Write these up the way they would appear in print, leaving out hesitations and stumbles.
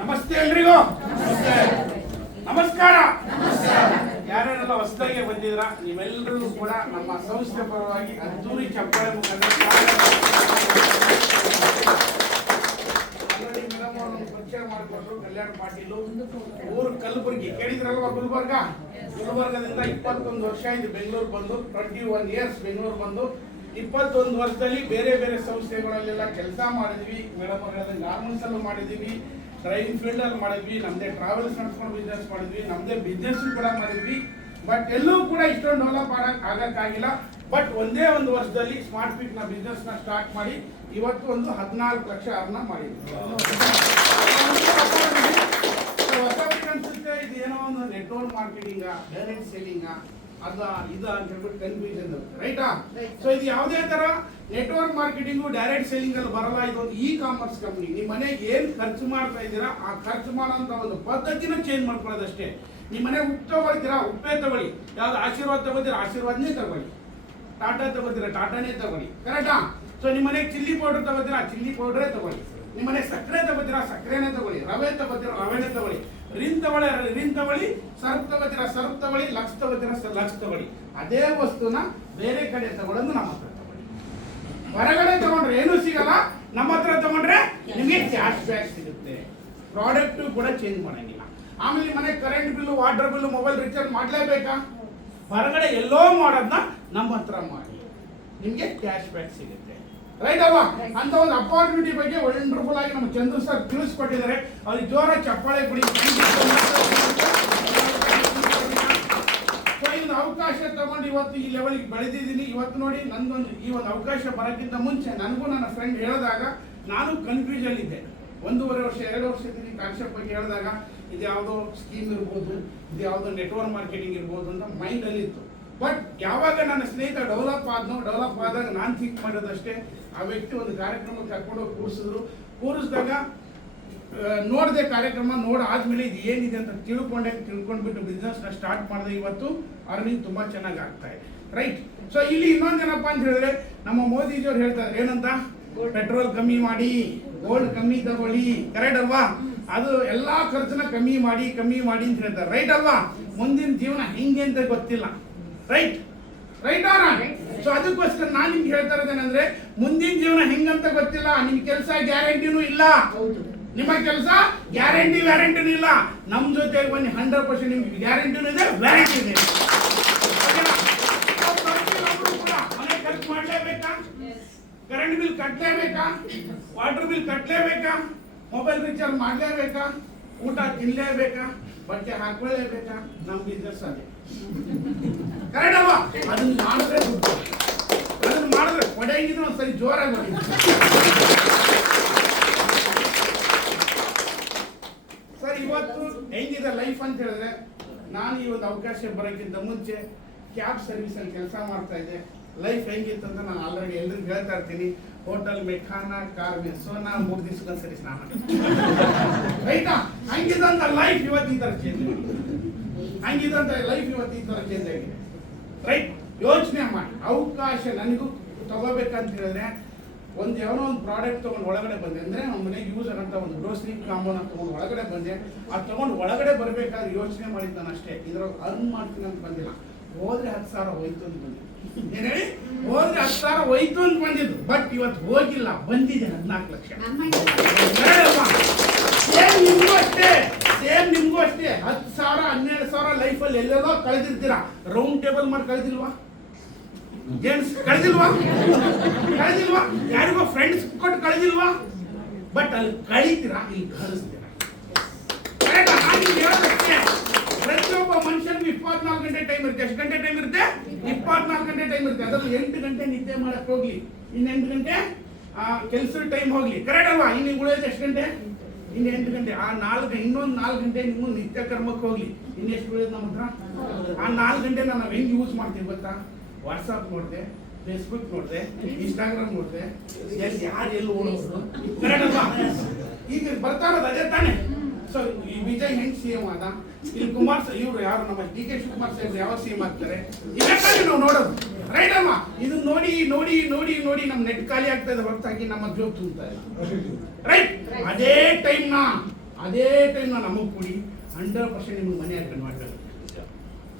ನಮಸ್ತೆ ಎಲ್ರಿಗೂ. ನಮಸ್ಕಾರ. ಯಾರ್ಯಾರೆಲ್ಲ ಹೊಸದಾಗಿ ಬಂದಿದ್ರ ನೀವೆಲ್ಲರೂ ಕೂಡ ನಮ್ಮ ಸಂಸ್ಥೆ ಪರವಾಗಿ ಅದ್ದೂರಿ ಚಪ್ಪಾಳೆ ಮುಖಾಂತರ ಪರಿಚಯ ಮಾಡಿಕೊಟ್ರು. ಕಲ್ಯಾಣ ಪಾಟೀಲು, ಊರು ಕಲಬುರಗಿ. ಕೇಳಿದ್ರಲ್ವಾ? ಗುಲ್ಬರ್ಗದಿಂದ 21 ವರ್ಷ ಆಯ್ತು ಬೆಂಗಳೂರು ಬಂದು. 21 ಇಯರ್ಸ್ ಬೆಂಗಳೂರು ಬಂದು 21 ವರ್ಷದಲ್ಲಿ ಬೇರೆ ಬೇರೆ ಸಂಸ್ಥೆಗಳಲ್ಲೆಲ್ಲ ಕೆಲಸ ಮಾಡಿದ್ವಿ. ಮೇಡಮ್ ಅವ್ರ ಗಾರ್ಮೆಂಟ್ಸ್ ಅಲ್ಲೂ ಮಾಡಿದ್ವಿ, ಡ್ರೈವಿಂಗ್ ಫೀಲ್ಡ್ ಅಲ್ಲಿ ಮಾಡಿದ್ವಿ, ನಮ್ದೇ ಟ್ರಾವೆಲ್ಸ್ ನಡ್ಸ್ಕೊಂಡು ಬಿಸ್ನೆಸ್ ಮಾಡಿದ್ವಿ, ನಮ್ದೇ ಬಿಸ್ನೆಸ್ ಕೂಡ ಮಾಡಿದ್ವಿ. ಬಟ್ ಎಲ್ಲೂ ಕೂಡ ಇಷ್ಟೊಂದು ಡೆವಲಪ್ ಆಗಕ್ಕಾಗಿಲ್ಲ. ಬಟ್ ಒಂದೇ ಒಂದು ವರ್ಷದಲ್ಲಿ ಸ್ಮಾರ್ಟ್ ಫಿಟ್ ನ ಬಿಸ್ನೆಸ್ ನ ಸ್ಟಾರ್ಟ್ ಮಾಡಿ ಇವತ್ತು ಒಂದು 14 ಲಕ್ಷ ಅರ್ನ ಮಾಡಿದ್ವಿ. ಅನ್ಸುತ್ತೆ ಇದು ಏನೋ ಒಂದು ನೆಟ್ವರ್ಕ್ ಮಾರ್ಕೆಟಿಂಗ್, ಡೈರೆಕ್ಟ್ ಸೇಲಿಂಗ್ ಅದ ಇದು ಅಂತ ಹೇಳ್ಬಿಟ್ಟು ಕನ್ಫ್ಯೂಷನ್, ರೈಟಾ? ಸೊ ಇದು ಯಾವುದೇ ತರ ನೆಟ್ವರ್ಕ್ ಮಾರ್ಕೆಟಿಂಗು ಡೈರೆಕ್ಟ್ ಸೇಲಿಂಗ್ ಅಲ್ಲಿ ಬರಲ್ಲ. ಇದೊಂದು ಇ ಕಾಮರ್ಸ್ ಕಂಪನಿ. ನಿಮ್ಮ ಮನೆಗೆ ಏನ್ ಖರ್ಚು ಮಾಡ್ತಾ ಇದ್ದೀರಾ ಆ ಖರ್ಚು ಮಾಡೋಂತ ಒಂದು ಪದ್ಧತಿನ ಚೇಂಜ್ ಮಾಡ್ಕೊಳ್ಳೋದಷ್ಟೇ. ನಿಮ್ಮ ಮನೆ ಉಪ್ಪು ತಗೊಳ್ತೀರಾ, ಉಪ್ಪೇ ತಗೊಳ್ಳಿ. ಯಾವ್ದು ಆಶೀರ್ವಾದ ತಗೋತೀರಾ, ಆಶೀರ್ವಾದನೇ ತಗೊಳ್ಳಿ. ಟಾಟಾ ತಗೋತೀರಾ, ಟಾಟಾನೇ ತಗೊಳ್ಳಿ, ಕರೆಕ್ಟಾ? ಸೊ ನಿಮ್ಮ ಮನೆಗೆ ಚಿಲ್ಲಿ ಪೌಡರ್ ತಗೋತೀರಾ, ಚಿಲ್ಲಿ ಪೌಡರೇ ತಗೊಳ್ಳಿ. ನಿಮ್ಮ ಮನೆ ಸಕ್ಕರೆ ತಗೋತೀರಾ, ಸಕ್ಕರೆನೇ ತಗೊಳ್ಳಿ. ರವೆ ತಗೋತೀರಾ, ರವೆನೇ ತಗೊಳ್ಳಿ. ರಿನ್ ತಗೊಳ್ಳಿ. ಸರ್ಫ್ ತಗೋತೀರಾ, ಸರ್ಫ್ ತಗೊಳ್ಳಿ. ಲಕ್ಸ್ ತಗೋತೀರಾ, ಲಕ್ಸ್ ತಗೊಳ್ಳಿ. ಅದೇ ವಸ್ತುನ ಬೇರೆ ಕಡೆ ತಗೊಳ್ಳೋದು ನಮ್ಮ ಹತ್ರ ತಗೊಳ್ಳಿ. ಹೊರಗಡೆ ತಗೊಂಡ್ರೆ ಏನೂ ಸಿಗಲ್ಲ, ನಮ್ಮ ಹತ್ರ ತಗೊಂಡ್ರೆ ನಿಮಗೆ ಕ್ಯಾಶ್ ಬ್ಯಾಕ್ ಸಿಗುತ್ತೆ. ಪ್ರಾಡಕ್ಟ್ ಕೂಡ ಚೇಂಜ್ ಮಾಡಂಗಿಲ್ಲ. ಆಮೇಲೆ ನಿಮ್ಮ ಮನೆ current bill, water bill, mobile recharge ಮಾಡಲೇಬೇಕಾ? ಹೊರಗಡೆ ಎಲ್ಲೋ ಮಾಡೋದನ್ನ ನಮ್ಮ ಹತ್ರ ಮಾಡಿ ನಿಮಗೆ ಕ್ಯಾಶ್ ಬ್ಯಾಕ್ ಸಿಗುತ್ತೆ, ರೈಟ್ ಅಲ್ವಾ? ಅಂತ ಒಂದು ಅಪಾರ್ಚುನಿಟಿ ಬಗ್ಗೆ ವಂಡರ್ಫುಲ್ ಆಗಿ ನಮ್ಮ ಚಂದ್ರು ಸರ್ ತಿಳಿಸ್ಕೊಟ್ಟಿದ್ದಾರೆ. ಅವ್ರಿಗೆ ಜೋರ ಚಪ್ಪಾಳೆ ಕೊಡಿ. ಒಂದು ಅವಕಾಶ ತಗೊಂಡು ಇವತ್ತು ಈ ಲೆವೆಲ್ಗೆ ಬೆಳೆದಿದ್ದೀನಿ. ಇವತ್ತು ನೋಡಿ, ನಂದೊಂದು ಈ ಒಂದು ಅವಕಾಶ ಬರೋಕ್ಕಿಂತ ಮುಂಚೆ ನನಗೂ ನನ್ನ ಫ್ರೆಂಡ್ ಹೇಳಿದಾಗ ನಾನು ಕನ್ಫ್ಯೂಷನ್ ಇದ್ದೆ. 1.5 ವರ್ಷ 2 ವರ್ಷದಿಂದ ಕಾನ್ಸೆಪ್ಟ್ ಬಗ್ಗೆ ಹೇಳಿದಾಗ ಇದು ಯಾವುದೋ ಸ್ಕೀಮ್ ಇರ್ಬೋದು, ಇದು ಯಾವುದೋ ನೆಟ್ವರ್ಕ್ ಮಾರ್ಕೆಟಿಂಗ್ ಇರ್ಬೋದು ಅಂತ ಮೈಂಡಲ್ಲಿ ಇತ್ತು. ಬಟ್ ಯಾವಾಗ ನನ್ನ ಸ್ನೇಹಿತ ಡೆವಲಪ್ ಆದಾಗ ನಾನು ಥಿಂಕ್ ಮಾಡೋದಷ್ಟೇ. ಆ ವ್ಯಕ್ತಿ ಒಂದು ಕಾರ್ಯಕ್ರಮಕ್ಕೆ ಕರ್ಕೊಂಡೋಗಿ ಕೂರಿಸಿದಾಗ ನೋಡಿದೆ ಕಾರ್ಯಕ್ರಮ. ಆದ್ಮೇಲೆ ಇದು ಏನಿದೆ ಅಂತ ತಿಳ್ಕೊಂಡ್ಬಿಟ್ಟು ಬಿಸ್ನೆಸ್ನ ಸ್ಟಾರ್ಟ್ ಮಾಡಿದೆ. ಇವತ್ತು ಅರ್ನಿಂಗ್ ತುಂಬಾ ಚೆನ್ನಾಗಿ ಆಗ್ತಾ ಇದೆ, ರೈಟ್? ಸೊ ಇಲ್ಲಿ ಇನ್ನೊಂದೇನಪ್ಪ ಅಂತ ಹೇಳಿದ್ರೆ, ನಮ್ಮ ಮೋದಿಜಿಯವ್ರು ಹೇಳ್ತಾರೆ ಏನಂತ, ಪೆಟ್ರೋಲ್ ಕಮ್ಮಿ ಮಾಡಿ, ಗೋಲ್ಡ್ ಕಮ್ಮಿ ತಗೊಳ್ಳಿ, ಕರೆಕ್ಟ್ ಅಲ್ವಾ? ಅದು ಎಲ್ಲಾ ಖರ್ಚನ್ನ ಕಮ್ಮಿ ಮಾಡಿ ಅಂತ ಹೇಳ್ತಾರೆ, ರೈಟ್ ಅಲ್ವಾ? ಮುಂದಿನ ಜೀವನ ಹೆಂಗೆ ಅಂತ ಗೊತ್ತಿಲ್ಲ, ರೈಟ್? ಸೊ ಅದಕ್ಕೋಸ್ಕರ ನಾನು ನಿಮ್ಗೆ ಹೇಳ್ತಾ ಇರೋದೇನಂದ್ರೆ, ಮುಂದಿನ ಜೀವನ ಹೆಂಗಂತ ಗೊತ್ತಿಲ್ಲ. ನಿಮ್ ಕೆಲಸ ಗ್ಯಾರಂಟಿನೂ ಇಲ್ಲ. ನಿಮ್ಮ ಕೆಲಸ ವ್ಯಾರಂಟಿನೂ ಇಲ್ಲ. ನಮ್ ಜೊತೆ ಬನ್ನಿ, 100% ನಿಮ್ಗೆ ಗ್ಯಾರಂಟಿನೂ ಇದೆ, ವ್ಯಾರಂಟಿ ಇದೆ. ಮನೆ ಖರ್ಚು ಮಾಡ್ಲೇಬೇಕಾ? ಕರೆಂಟ್ ಬಿಲ್ ಕಟ್ಲೇಬೇಕಾ? ವಾಟರ್ ಬಿಲ್ ಕಟ್ಲೇಬೇಕಾ? ಮೊಬೈಲ್ ರಿಚಾರ್ಜ್ ಮಾಡ್ಲೇಬೇಕಾ? ಊಟ ತಿನ್ಲೇಬೇಕಾ? ಬಟ್ಟೆ ಹಾಕೊಳ್ಳೇಬೇಕಾ? ನಮ್ ಬಿಸ್ನೆಸ್ ಅದೇ, ಕರೆಕ್ಟ್ ಅಲ್ವಾ? ಅದನ್ನ ಮಾಡಿದ್ರೆ ಕೊಡೆಗಿದ್ರೆ ಒಂದ್ಸರಿ ಜೋರಾಗಿ ಮಾಡಿ. ಸರ್, ಇವತ್ತು ಹೆಂಗಿದೆ ಲೈಫ್ ಅಂತ ಹೇಳಿದ್ರೆ, ನಾನು ಈ ಒಂದು ಅವಕಾಶ ಬರೋಕ್ಕಿಂತ ಮುಂಚೆ ಕ್ಯಾಬ್ ಸರ್ವಿಸ್ ಅಲ್ಲಿ ಕೆಲಸ ಮಾಡ್ತಾ ಇದ್ದೆ. ಲೈಫ್ ಹೆಂಗಿತ್ತು ಅಂತ ನಾನು ಆಲ್ರೆಡಿ ಎಲ್ರಿಗೂ ಹೇಳ್ತಾ ಇರ್ತೀನಿ. ಹೋಟೆಲ್ ಮೇ ಖಾನಾ, ಕಾರ್ ಮೇ ಸೋನಾ, 3 ದಿವಸಕ್ಕೊಂದ್ಸರಿ ಸ್ನಾನ, ರೈಟಾ? ಹಂಗಿದಂತ ಲೈಫ್ ಇವತ್ತು ಈ ತರ ಚೇಂಜ್ ಆಗಿದೆ, ರೈಟ್? ಯೋಚನೆ ಮಾಡಿ. ಅವಕಾಶ ನನಗೂ ತಗೋಬೇಕಂತ ಹೇಳಿದ್ರೆ, ಯಾವನೋ ಒಂದು ಪ್ರಾಡಕ್ಟ್ ತಗೊಂಡು ಒಳಗಡೆ ಬಂದೆ ಅಂದ್ರೆ, ನಮ್ಮ ಮನೆಗೆ ಯೂಸ್ ಆಗಂತ ಒಂದು ಗ್ರೋಸರಿ ಕಾಂಪೌಂಡ್ ತಗೊಂಡು ಒಳಗಡೆ ಬಂದೆ. ಅದು ತಗೊಂಡು ಒಳಗಡೆ ಬರ್ಬೇಕಾದ್ರೆ ಯೋಚನೆ ಮಾಡಿದ್ದು ನಾನು ಅಷ್ಟೇ, ಇದ್ರಾಗ ಅರ್ನ್ ಮಾಡ್ತೀನಿ ಅಂತ ಬಂದಿಲ್ಲ. ಹೋದ್ರೆ 10,000 ಹೋಯ್ತು ಅಂತ ಬಂದಿದ್ದು. ಏನ್ ಹೇಳಿ? ಹೋದ್ರೆ 10,000 ಹೋಯ್ತು ಅಂತ ಬಂದಿದ್ದು. ಬಟ್ ಇವತ್ತು ಹೋಗಿಲ್ಲ, ಬಂದಿದೆ 14 ಲಕ್ಷ. ಸೇಮ್ ನಿಮ್ಗೂ ಅಷ್ಟೇ 10,000 12,000 ಲೈಫಲ್ಲಿ ಎಲ್ಲೆಲ್ಲೋ ಕಳೆದಿರ್ತೀರಾ. ರೌಂಡ್ ಟೇಬಲ್ ಮಾಡಿ ಕಳೆದಿಲ್ವಾ? ಜೆಂಟ್ಸ್ ಕಳೆದಿಲ್ವಾ? ಯಾರಿಗೋ ಫ್ರೆಂಡ್ಸ್ ಕೊಟ್ಟು ಕಳೆದಿಲ್ವಾ? ಬಟ್ ಅಲ್ಲಿ ಕಳೀತೀರಾ, ಇಲ್ಲಿ ಕಳಿಸ್ತೀರಾ. ಪ್ರತಿಯೊಬ್ಬ ಮನುಷ್ಯನಿಗೆ 24 ಗಂಟೆ ಟೈಮ್ ಇರುತ್ತೆ. ಎಷ್ಟು ಗಂಟೆ ಟೈಮ್ ಇರುತ್ತೆ? 24 ಗಂಟೆ ಟೈಮ್ ಇರುತ್ತೆ. ಅದ್ರಲ್ಲಿ 8 ಗಂಟೆ ನಿದ್ದೆ ಮಾಡಕ್ ಹೋಗ್ಲಿ, ಇನ್ನು 8 ಗಂಟೆ ಕೆಲ್ಸದ ಟೈಮ್ ಹೋಗ್ಲಿ, ಕರೆಕ್ಟ್ ಅಲ್ವಾ? ಇನ್ನು ಉಳಿಯೋದು ಎಷ್ಟು ಗಂಟೆ? ಇನ್ನು 8 ಗಂಟೆ. ಇನ್ನೊಂದು 4 ಗಂಟೆ ನಿಮ್ಮ ನಿತ್ಯ ಕರ್ಮಕ್ಕೆ ಹೋಗ್ಲಿ, ಇನ್ನೆಷ್ಟು ಉಳಿಯೋದು ನಮ್ಮ ಹತ್ರ? ಆ 4 ಗಂಟೆ ನಾವು ಹೆಂಗ್ ಯೂಸ್ ಮಾಡ್ತೀವಿ ಗೊತ್ತಾ? ವಾಟ್ಸಾಪ್ ನೋಡಿದೆ, ಫೇಸ್ಬುಕ್ ನೋಡಿದೆ, ಇನ್ಸ್ಟಾಗ್ರಾಮ್ ನೋಡಿದೆ, ಯಾರು ಎಲ್ಲಿ ಓಡೋದು, ಕರೆಕ್ಟ್ ಅಲ್ವಾ? ಈಗ ಬರ್ತಾ ಇರೋದು ಅದೇ ತಾನೆ. ಸೊ ಈ ವಿಜಯ್ ಹೆಂಗ್ ಸಿಎಂ ಆದ, ಇಲ್ಲಿ ಇವ್ರು ಯಾರು ನಮ್ಮ ಡಿ ಕೆ ಶಿವಕುಮಾರ್ ಸಾಹೇಬ್ರು ಯಾವ ಸಿಎಂ ಆಗ್ತಾರೆ, ಇದಕ್ಕಾಗಿ ನಾವು ನೋಡೋದು, ರೈಟ್ ಅಮ್ಮ? ಇದನ್ನ ನೋಡಿ ನಮ್ಮ ನೆಟ್ ಖಾಲಿ ಆಗ್ತಾ ಇದೆ ಹೊರತಾಗಿ ನಮ್ಮ ಜೋಬ್ ತುಂಬ್ತಾ ಇಲ್ಲ, ರೈಟ್? ಅದೇ ಟೈಮ್ ಅದೇ ಟೈಮ್ ನಮಗೆ ಕೊಡಿ 100% ನಿಮ್ಗೆ ಮನೆಯಾಗಿ ಕನ್ವರ್ಟ್ ಆಗುತ್ತೆ.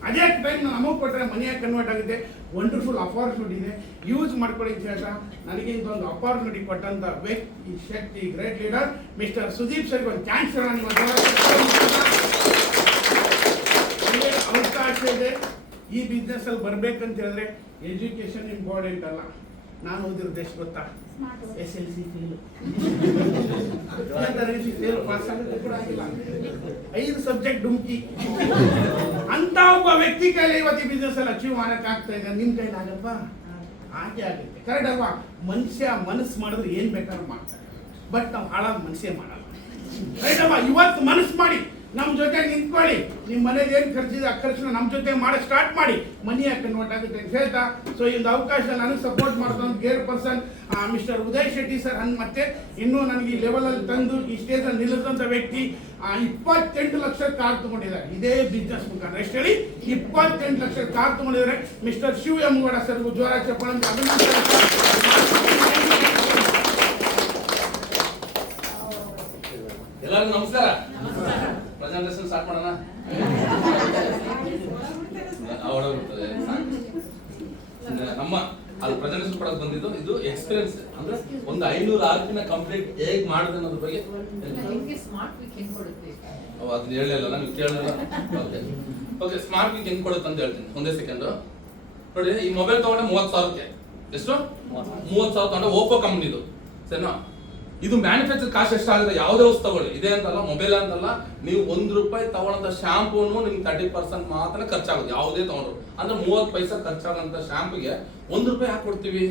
ಅದೇ ಟೈಮ್ ನಮಗೆ ಕೊಟ್ಟರೆ ಮನೆಯಾಗಿ ಕನ್ವರ್ಟ್ ಆಗುತ್ತೆ. ವಂಡರ್ಫುಲ್ ಅಪಾರ್ಚುನಿಟಿ ಇದೆ, ಯೂಸ್ ಮಾಡ್ಕೊಳ್ಳಿ ಅಂತ ಹೇಳ್ತಾ ನನಗೆ ಇಂಥೊಂದು ಅಪಾರ್ಚುನಿಟಿ ಕೊಟ್ಟಂತ ವ್ಯಕ್ತಿ, ಶಕ್ತಿ, great leader mister Sudeep sir ಒಂದು ಚಾನ್ಸ್ ಅವಕಾಶ ಇದೆ. ಈ ಬಿಸ್ನೆಸ್ ಅಲ್ಲಿ ಬರ್ಬೇಕಂತ ಹೇಳಿದ್ರೆ ಎಜುಕೇಶನ್ ಇಂಪಾರ್ಟೆಂಟ್ ಅಲ್ಲ. ನಾನು ಓದಿರೋ ದೇಶ ಗೊತ್ತಾ, SLC ಫೇಲ್, 5 ಸಬ್ಜೆಕ್ಟ್ ಡುಮ್ಕಿ ಅಂತ ಒಬ್ಬ ವ್ಯಕ್ತಿ ಕೈಲಿ ಇವತ್ತು ಬಿಸ್ನೆಸ್ ಅಲ್ಲಿ ಅಚೀವ್ ಮಾಡಕ್ ಆಗ್ತಾ ಇದೆ. ನಿಮ್ ಕೈಲಿ ಆಗಲ್ವಾ? ಹಾಗೆ ಆಗುತ್ತೆ, ಕರೆಕ್ಟ್ ಅಲ್ವಾ? ಮನುಷ್ಯ ಮನಸ್ಸು ಮಾಡಿದ್ರೆ ಏನ್ ಬೇಕಾದ್ರೂ ಮಾಡ್ತಾರೆ, ಬಟ್ ನಾವು ಹಾಳಾದ ಮನುಷ್ಯ ಮಾಡಲ್ಲ, ರೈಟ್ ಅಲ್ವಾ? ಇವತ್ತು ಮನಸ್ಸು ಮಾಡಿ ನಮ್ಮ ಜೊತೆ ನಿಂತ್ಕೊಳ್ಳಿ, ನಿಮ್ಮ ಮನೇಲಿ ಏನು ಖರ್ಚಿದೆ ಆ ಖರ್ಚನ್ನ ನಮ್ಮ ಜೊತೆ ಮಾಡಕ್ಕೆ ಸ್ಟಾರ್ಟ್ ಮಾಡಿ, ಮನಿ ಯಾಕೆ ಕನ್ವರ್ಟ್ ಆಗುತ್ತೆ ಅಂತ ಹೇಳ್ತಾ, ಸೊ ಈ ಒಂದು ಅವಕಾಶ ನನಗೆ ಸಪೋರ್ಟ್ ಮಾಡ್ಕೊಂಡು gear person mister Uday Shetty sir ಮತ್ತೆ ಇನ್ನೂ ನನಗೆ ಈ ಲೆವೆಲಲ್ಲಿ ತಂದು ಈ ಸ್ಟೇಜಲ್ಲಿ ನಿಲ್ಲಿಸಿದಂಥ ವ್ಯಕ್ತಿ 28 ಲಕ್ಷ ಕಾರ್ ತಗೊಂಡಿದ್ದಾರೆ ಇದೇ ಬಿಸ್ನೆಸ್ ಮುಖಾಂತರ. ಎಷ್ಟು ಹೇಳಿ? 28 ಲಕ್ಷ ಕಾರ್ ತಗೊಂಡಿದ್ದಾರೆ mister Shiv M Gowda sir. ಜೋರ ಚಪ್ಪಾಳೆ ಎಲ್ಲರಿಗೂ ನಮಸ್ಕಾರ. ಪ್ರೆಸೆಂಟೇಷನ್ ಸ್ಟಾರ್ಟ್ ಮಾಡೋಣ. ನಮ್ಮ ಅದು ಪ್ರೆಸೆಂಟೇಷನ್ ಕೊಡಕ್ ಬಂದಿದ್ದು ಇದು ಎಕ್ಸ್ಪೀರಿಯನ್ಸ್ ಅಂದ್ರೆ ಒಂದು 500 ಆರ್ಕಿನ ಕಂಪ್ಲೀಟ್ ಹೇಗ್ ಮಾಡಿದೆ ಅನ್ನೋದ್ರ ಬಗ್ಗೆ ಅದನ್ನ ಹೇಳಿಲ್ಲ, ನೀವು ಕೇಳಲಿಲ್ಲ. ಓಕೆ, ಸ್ಮಾರ್ಟ್ ವೀಕ್ ಹೆಂಗ್ ಕೊಡುತ್ತೆ ಅಂತ ಹೇಳ್ತೀನಿ. ಒಂದೇ ಸೆಕೆಂಡ್ ನೋಡಿ. ಈ ಮೊಬೈಲ್ ತಗೊಂಡೆ 30,000ಕ್ಕೆ. ಎಷ್ಟು? 30,000 ತಗೊಂಡೆ ಓಪೋ ಕಂಪ್ನಿದು, ಸರಿನಾ? ಇದು ಮ್ಯಾನುಫ್ಯಾಕ್ಚರ್ ಕಾಸ್ಟ್ ಎಷ್ಟಾಗುತ್ತೆ? ಯಾವುದೇ ವಸ್ತು ತಗೊಳ್ಳಿ, ಇದೆ ಅಂತಲ್ಲ, ಮೊಬೈಲ್ ಅಂತಲ್ಲ, ನೀವು ₹1 ತಗೊಳ್ಳೋಂಥ ಶಾಂಪೂನು ನಿಮ್ಗೆ 30% ಮಾತ್ರ ಖರ್ಚಾಗುತ್ತೆ. ಯಾವುದೇ ತಗೊಂಡ್ರು ಅಂದ್ರೆ 30 ಪೈಸೆ ಖರ್ಚಾಗಂತ ಶಾಂಪಿಗೆ ₹1 ಯಾಕೆ ಕೊಡ್ತೀವಿ?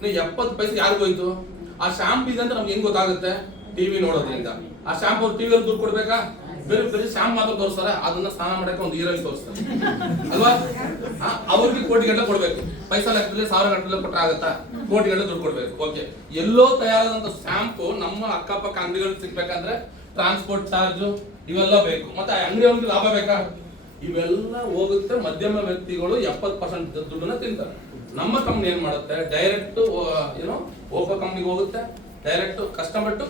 ನೀವು 70 ಪೈಸೆ ಯಾರಿಗೂ ಹೋಯ್ತು? ಆ ಶಾಂಪು ಇದೆ ಅಂತ ನಮ್ಗೆ ಹೆಂಗ್ ಗೊತ್ತಾಗುತ್ತೆ? ಟಿವಿ ನೋಡೋದ್ರಿಂದ. ಆ ಶಾಂಪು ಟಿವಿಯಲ್ಲಿ ದುಡ್ಡು ಕೊಡ್ಬೇಕಾ? ಬೇರೆ ಬೇರೆ ಶಾಂಪು ಮಾತ್ರ ತೋರಿಸ್ತಾರೆ, ಅದನ್ನ ಸ್ನಾನ ಮಾಡಕ್ಕೆ ಒಂದು ಹೀರೋಯಿನ್ ತೋರಿಸ್ತಾರೆ ಅಲ್ವಾ? ಅವ್ರಿಗೆ ಕೋಟಿಗಟ್ಟಲೆ ಕೊಡ್ಬೇಕು, ಪೈಸಾ ಲೆಕ್ಕದಲ್ಲಿ 1000 ಗಟ್ಟಲೆ ಕೊಟ್ಟರೆ ಆಗತ್ತಾ? ಕೋಟಿಗಟ್ಟಲೆ ದುಡ್ಡು ಕೊಡ್ಬೇಕು. ಓಕೆ, ಎಲ್ಲೋ ತಯಾರಾದಂತ ಶಾಂಪು ನಮ್ಮ ಅಕ್ಕಪಕ್ಕ ಅಂಗಡಿಗಳಲ್ಲಿ ಸಿಗ್ಬೇಕಂದ್ರೆ ಟ್ರಾನ್ಸ್ಪೋರ್ಟ್ ಚಾರ್ಜ್ ಇವೆಲ್ಲ ಬೇಕು, ಮತ್ತೆ ಅಂಗಡಿ ಲಾಭ ಬೇಕಾ? ಇವೆಲ್ಲ ಹೋಗುತ್ತೆ. ಮಧ್ಯಮ ವ್ಯಕ್ತಿಗಳು 70% ದುಡ್ಡನ್ನ ತಿಂತಾರೆ. ನಮ್ಮ ಕಂಪ್ನಿ ಏನ್ ಮಾಡುತ್ತೆ? ಡೈರೆಕ್ಟ್ ಏನೋ ಓಪೋ ಕಂಪ್ನಿಗೆ ಹೋಗುತ್ತೆ, ಡೈರೆಕ್ಟ್ ಕಸ್ಟಮರ್ ಟು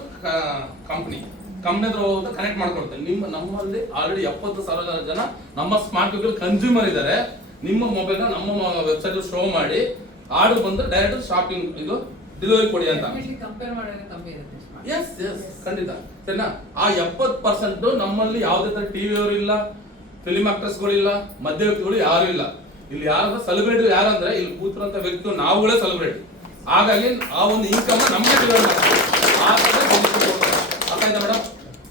ಕಂಪ್ನಿ ಹತ್ರ ಹೋಗುತ್ತೆ, ಕನೆಕ್ಟ್ ಮಾಡ್ಕೊಡ್ತೇವೆ. ನಮ್ಮಲ್ಲಿ ಆಲ್ರೆಡಿ 70,000 ಜನ ನಮ್ಮ ಸ್ಮಾರ್ಟ್ ವೀಕಲ್ ಕನ್ಸ್ಯೂಮರ್ ಇದ್ದಾರೆ. ನಿಮ್ಮ ಮೊಬೈಲ್ ನಮ್ಮ ವೆಬ್ಸೈಟ್ ಶೋ ಮಾಡಿ ಆರ್ಡರ್ ಬಂದು ಡೈರೆಕ್ಟ್ ಶಾಪಿಂಗ್ ಇದು ಡೆಲಿವರಿ ಕೊಡಿ ಅಂತ. ಎಸ್ ಖಂಡಿತ, ಸರಿನಾ? ಆ 70% ನಮ್ಮಲ್ಲಿ ಯಾವುದೇ ತರ ಟಿವಿ ಅವರು ಇಲ್ಲ, ಫಿಲ್ಮ್ ಆಕ್ಟರ್ಸ್ಗಳಿಲ್ಲ, ಮಧ್ಯವರ್ತಿಗಳು ಯಾರು ಇಲ್ಲ. ಇಲ್ಲಿ ಯಾರು ಸೆಲೆಬ್ರಿಟಿ ಯಾರಂದ್ರೆ ಇಲ್ಲಿ ಕೂತಿರುವಂತ ವ್ಯಕ್ತಿ ನಾವುಗಳೇ ಸೆಲೆಬ್ರಿಟಿ. ಹಾಗಾಗಿ ಆ ಒಂದು ಇನ್ಕಮ್ ನಮಗೆ ಡಿವೈಡ್ ಮಾಡ್ತೀವಿ. ಆಯ್ತಾ ಮೇಡಮ್?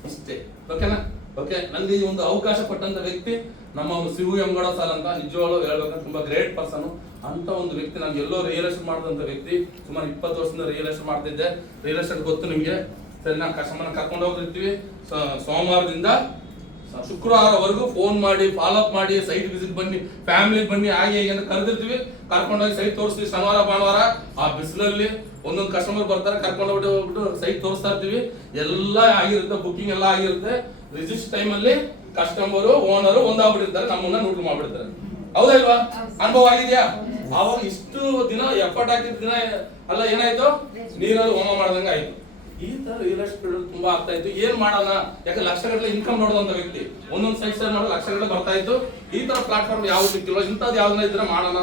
ಇಷ್ಟೇ, ಓಕೆನಾ? ಓಕೆ, ನನಗೆ ಈ ಒಂದು ಅವಕಾಶ ಕೊಟ್ಟಂತ ವ್ಯಕ್ತಿ ನಮ್ಮ ಒಂದು ಶಿವು ಎಂ ಗೌಡ ಸರ್ ಅಂತ. ನಿಜವಾಗ್ಲೂ ಹೇಳ್ಬೇಕಂದ್ರೆ ತುಂಬಾ ಗ್ರೇಟ್ ಪರ್ಸನ್ ಅಂತ ಒಂದು ವ್ಯಕ್ತಿ. ನಾನು ಎಲ್ಲೋ ರಿಯಲ್ ಎಸ್ಟೇಟ್ ಮಾಡಿದಂತ ವ್ಯಕ್ತಿ. ಸುಮಾರು 20 ವರ್ಷದಿಂದ ರಿಯಲ್ ಎಸ್ಟೇಟ್ ಮಾಡ್ತಿದ್ದೆ. ರಿಯಲ್ ಎಸ್ಟೇಟ್ ಗೊತ್ತು ನಿಮ್ಗೆ, ಸರಿ? ನಾವು ಕಸ್ಟಮರ್ನ ಕರ್ಕೊಂಡು ಹೋಗಿರ್ತೀವಿ. ಸೋಮವಾರದಿಂದ ಶುಕ್ರವಾರವರೆಗೂ ಫೋನ್ ಮಾಡಿ ಫಾಲೋ ಅಪ್ ಮಾಡಿ ಸೈಟ್ ವಿಸಿಟ್ ಬನ್ನಿ, ಫ್ಯಾಮಿಲಿ ಬನ್ನಿ, ಹಾಗೆ ಹೀಗೆ ಅಂತ ಕರೆದಿರ್ತೀವಿ. ಕರ್ಕೊಂಡೋಗಿ ಸೈಟ್ ತೋರಿಸ್ತೀವಿ. ಶನಿವಾರ ಭಾನುವಾರ ಆ ಬಿಸಿಲಲ್ಲಿ ಒಂದೊಂದು ಕಸ್ಟಮರ್ ಬರ್ತಾರೆ, ಕರ್ಕೊಂಡು ಹೋಗ್ಬಿಟ್ಟು ಸೈಟ್ ತೋರಿಸ್ತಾ ಇರ್ತೀವಿ. ಎಲ್ಲ ಆಗಿರುತ್ತೆ, ಬುಕಿಂಗ್ ಎಲ್ಲ ಆಗಿರುತ್ತೆ. ರಿಜಿಸ್ಟರ್ ಟೈಮ್ ಅಲ್ಲಿ ಕಸ್ಟಮರು ಓನರು ಒಂದಾಗ್ಬಿಟ್ಟಿರ್ತಾರೆ, ನಮ್ಮನ್ನ ನೋಟ್ ಮಾಡ್ಬಿಡ್ತಾರೆ. ಹೌದಾ ಇಲ್ವಾ? ಅನುಭವ ಆಗಿದ್ಯಾ? ಅವಾಗ ಇಷ್ಟು ದಿನ ಎಫರ್ಟ್ ಹಾಕಿದ ದಿನ ಅಲ್ಲ, ಏನಾಯ್ತು? ನೀರಲ್ಲಿ ಹೋಮ ಮಾಡ್ದಂಗ ಆಯ್ತು. ಈ ತರ ರಿಯಲ್ ಎಸ್ಟೇಟ್ ತುಂಬಾ ಆಗ್ತಾ ಇತ್ತು. ಏನ್ ಮಾಡೋಣ? ಯಾಕೆ ಲಕ್ಷಗಟ್ಟಲೆ ಇನ್ಕಮ್ ನೋಡುವಂತ ವ್ಯಕ್ತಿ ಒಂದೊಂದು ಸೈಟ್ ಮಾಡಿ ಲಕ್ಷಗಟ್ಟಲೆ ಬರ್ತಾ ಇತ್ತು. ಈ ತರ ಪ್ಲಾಟ್ಫಾರ್ಮ್ ಯಾವ್ದು ಸಿಕ್ಕಿಲ್ಲ, ಇಂಥದ್ದು ಯಾವ್ದನ್ನ ಇದ್ರೆ ಮಾಡೋಣ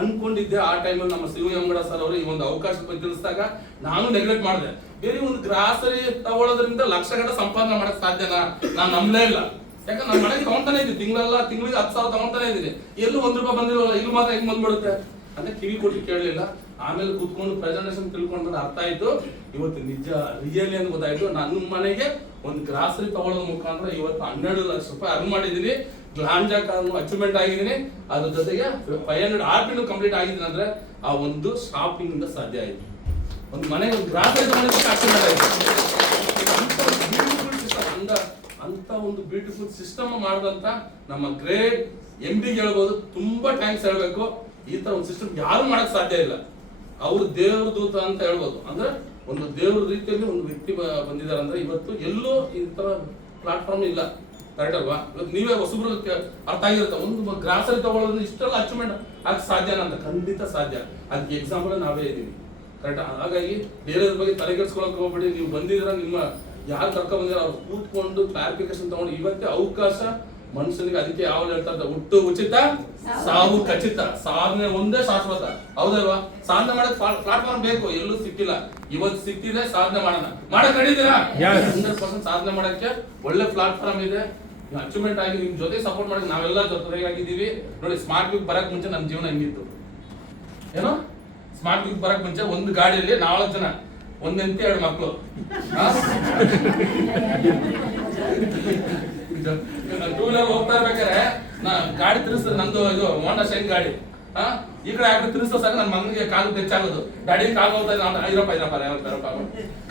ಅನ್ಕೊಂಡಿದ್ದೆ. ಆ ಟೈಮಲ್ಲಿ ನಮ್ಮ ಶಿವು ಎಂ ಗೌಡ ಸರ್ ಅವರು ಈ ಒಂದು ಅವಕಾಶ ಬಗ್ಗೆ ತಿಳಿಸಿದಾಗ ನಾನು ನೆಗ್ಲೆಕ್ಟ್ ಮಾಡಿದೆ. ಬೇರೆ ಒಂದು ಗ್ರಾಸರಿ ತಗೊಳ್ಳೋದ್ರಿಂದ ಲಕ್ಷಗಟ್ಟಲೆ ಸಂಪಾದನೆ ಮಾಡಕ್ ಸಾಧ್ಯನಾ? ನಾನು ನಂಬಲೇ ಇಲ್ಲ. ಯಾಕಂದ್ರೆ ನಾನು ಮನೆಗೆ ತಗೊಂತಾನೆ ಇದ್ದೀನಿ, ತಿಂಗಳಿಗೆ 10,000 ತಗೊಂತಾನೆ ಇದ್ದೀನಿ. ಎಲ್ಲೂ ₹1 ಬಂದಿರಲ್ಲ, ಇಲ್ಲಿ ಮಾತ್ರ ಹೆಂಗ್ ಬಂದ್ಬಿಡುತ್ತೆ ಅಂತ ಕಿವಿ ಕೊಟ್ಟು ಕೇಳಲಿಲ್ಲ. ಆಮೇಲೆ ಕೂತ್ಕೊಂಡು ಪ್ರೆಸೆಂಟೇಷನ್ ತಿಳ್ಕೊಂಡ್ರೆ ಅರ್ಥ ಆಯ್ತು. ಇವತ್ತು ನಿಜ ರಿಯಲಿ ಅಂತ ಗೊತ್ತಾಯ್ತು. ನನ್ನ ಮನೆಗೆ ಒಂದು ಗ್ರಾಸರಿ ತಗೊಳ್ಳೋದ ಮುಖಾಂತರ ಇವತ್ತು 12 ಲಕ್ಷ ರೂಪಾಯಿ ಅರ್ನ್ ಮಾಡಿದ್ದೀನಿ. ಗ್ಲಾಂಜಾ ಕಾರ್ನು ಅಚೀವ್ಮೆಂಟ್ ಆಗಿದ್ದೀನಿ. ಅದ್ರ ಜೊತೆಗೆ 500 RP ಕಂಪ್ಲೀಟ್ ಆಗಿದ್ದೀನಿ. ಅಂದ್ರೆ ಆ ಒಂದು ಶಾಪಿಂಗ್ ಇಂದ ಸಾಧ್ಯ ಆಯ್ತು. ಒಂದು ಮನೆಗೆ ಒಂದು ಗ್ರಾಸರಿ ತಗೊಳ್ಳೋದಕ್ಕೆ ಅಚೀವ್ಮೆಂಟ್ ಆಯ್ತು. ಅಂತ ಒಂದು ಬ್ಯೂಟಿಫುಲ್ ಸಿಸ್ಟಮ್ ಮಾಡಿದಂತ ನಮ್ಮ ಗ್ರೇಟ್ MD ಹೇಳ್ಬೋದು, ತುಂಬಾ ಥ್ಯಾಂಕ್ಸ್ ಹೇಳ್ಬೇಕು. ಈ ತರ ಒಂದು ಸಿಸ್ಟಮ್ ಯಾರು ಮಾಡಕ್ ಸಾಧ್ಯ ಇಲ್ಲ. ಅವರು ದೇವ್ರ ದೂತ ಅಂತ ಹೇಳ್ಬೋದು. ಅಂದ್ರೆ ಒಂದು ದೇವ್ರ ರೀತಿಯಲ್ಲಿ ಒಂದು ವ್ಯಕ್ತಿ ಬಂದಿದ್ದಾರೆ ಅಂದ್ರೆ ಇವತ್ತು ಎಲ್ಲೂ ಈ ತರ ಪ್ಲಾಟ್ಫಾರ್ಮ್ ಇಲ್ಲ. ಕರೆಕ್ಟ್ ಅಲ್ವಾ? ಇವತ್ತು ನೀವೇ ಹೊಸಬ್ರು ಅರ್ಥ ಆಗಿರುತ್ತೆ. ಒಂದು ಗ್ರಾಸರಿ ತಗೊಳ್ಳೋದ್ರಿಂದ ಇಷ್ಟೆಲ್ಲ ಅಚೀವ್ಮೆಂಟ್ ಆಗ ಸಾಧ್ಯನಾ ಅಂತ? ಖಂಡಿತ ಸಾಧ್ಯ. ಅದಕ್ಕೆ ಎಕ್ಸಾಂಪಲ್ ನಾವೇ ಇದ್ದೀವಿ. ಕರೆಕ್ಟ್? ಹಾಗಾಗಿ ಬೇರೆಯವ್ರ ಬಗ್ಗೆ ತಲೆಗೆಡ್ಸ್ಕೊಳಕ್ ಹೋಗ್ಬೇಡಿ. ನೀವು ಬಂದಿದ್ರ ನಿಮ್ಮ ಯಾರು ಕರ್ಕೊಂಡ್ ಬಂದಿರೋ ಅವ್ರು ಕೂತ್ಕೊಂಡು ಕ್ಲಾರಿಫಿಕೇಶನ್ ತಗೊಂಡು ಇವತ್ತೇ ಅವಕಾಶ ಮನುಷ್ಯನಿಗೆ. ಅದಕ್ಕೆ ಯಾವ ಹೇಳ್ತಾರೆ, ಹುಟ್ಟು ಉಚಿತ ಸಾವು ಖಚಿತ, ಸಾಧನೆ ಒಂದೇ ಶಾಶ್ವತ. ಹೌದಲ್ವಾ? ಸಾಧನೆ ಮಾಡಕ್ ಪ್ಲಾಟ್ಫಾರ್ಮ್ ಬೇಕು, ಎಲ್ಲೂ ಸಿಕ್ಕಿಲ್ಲ. ಇವತ್ತು ಸಿಕ್ಕಿದೆ, ಸಾಧನೆ ಮಾಡೋಣ. ಮಾಡಕ್ ನಡೀತೀರಾ? 100% ಸಾಧನೆ ಮಾಡಕ್ಕೆ ಒಳ್ಳೆ ಪ್ಲಾಟ್ಫಾರ್ಮ್ ಇದೆ. ಅಚೀವ್ಮೆಂಟ್ ಆಗಿ ನಿಮ್ ಜೊತೆ ಸಪೋರ್ಟ್ ಮಾಡಕ್ಕೆ ನಾವೆಲ್ಲ ಜೊತೆಗಾಗಿದ್ದೀವಿ. ನೋಡಿ, ಸ್ಮಾರ್ಟ್ ಯುಗ್ ಬರಕ್ ಮುಂಚೆ ನನ್ನ ಜೀವನ ಹೆಂಗಿತ್ತು ಏನೋ. ಸ್ಮಾರ್ಟ್ ಯುಗ್ ಬರಕ್ ಮುಂಚೆ ಒಂದು ಗಾಡಿಯಲ್ಲಿ 4 ಜನ, 1 ಹೆಂಡತಿ 2 ಮಕ್ಕಳು. ಟೂ ವೀಲರ್ ಹೋಗ್ತಾ ಇರ್ಬೇಕಾದ್ರೆ ನಾ ಗಾಡಿ ತಿರ್ಸ, ನಂದು ಇದು ಹೋಂಡಾ ಶೈನ್ ಗಾಡಿ. ಈ ಕಡೆ ಆಗ ತಿರ್ಸೋ ಸಾಕು ನನ್ನ ಮಗನಿಗೆ ಕಾಲು ತೆಚ್ಚಾಗೋದು. ಗಾಡಿ ಕಾಲು ಹೋಗ್ತಾ ಇದ್ದ, ಇರಪ್ಪ